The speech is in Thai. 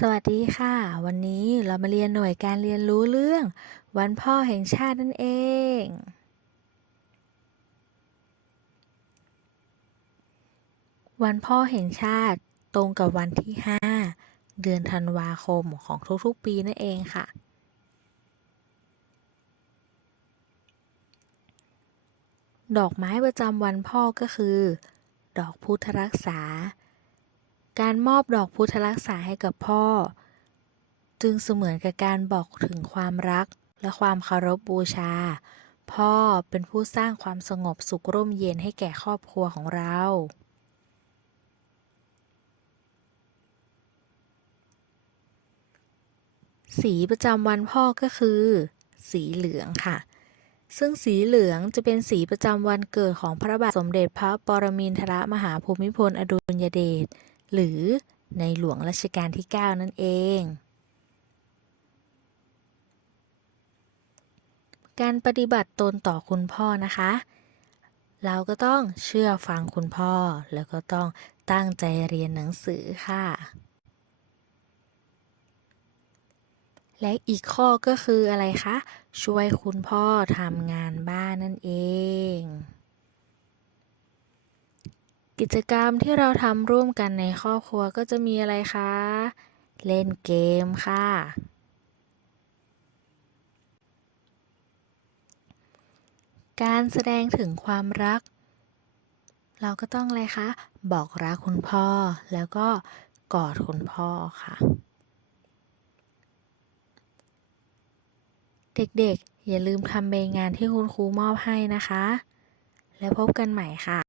สวัสดีค่ะ วันนี้เรามาเรียนหน่วยการเรียนรู้เรื่อง วันพ่อแห่งชาตินั่นเอง วันพ่อแห่งชาติตรงกับวันที่ 5 เดือนธันวาคมของทุกๆปีนั่นเองค่ะ ดอกไม้ประจำวันพ่อก็คือ ดอกพุทธรักษา การมอบดอกพุทธรักษาให้กับพ่อ จึงเสมือนกับการบอกถึงความรักและความเคารพบบูชา พ่อเป็นผู้สร้างความสงบสุขร่มเย็นให้แก่ครอบครัวของเรา สีประจำวันพ่อก็คือ สีเหลืองค่ะ ซึ่งสีเหลืองจะเป็นสีประจำวันเกิดของพระบาทสมเด็จพระปรมินทรมหาภูมิพลอดุลยเดช หรือในหลวงรัชกาลที่ 9 นั่นเอง การปฏิบัติตนต่อคุณพ่อนะคะ เราก็ต้องเชื่อฟังคุณพ่อ แล้วก็ต้องตั้งใจเรียนหนังสือค่ะ และอีกข้อก็คืออะไรคะ ช่วยคุณพ่อทำงานบ้านนั่นเอง กิจกรรมที่เราทำร่วมกันในครอบครัวก็จะมีอะไรคะ เล่นเกมค่ะ การแสดงถึงความรัก เราก็ต้องอะไรคะ บอกรักคุณพ่อแล้วก็กอดคุณพ่อค่ะ เด็กๆ อย่าลืมทำใบงานที่คุณครูมอบให้นะคะ แล้วพบกันใหม่ค่ะ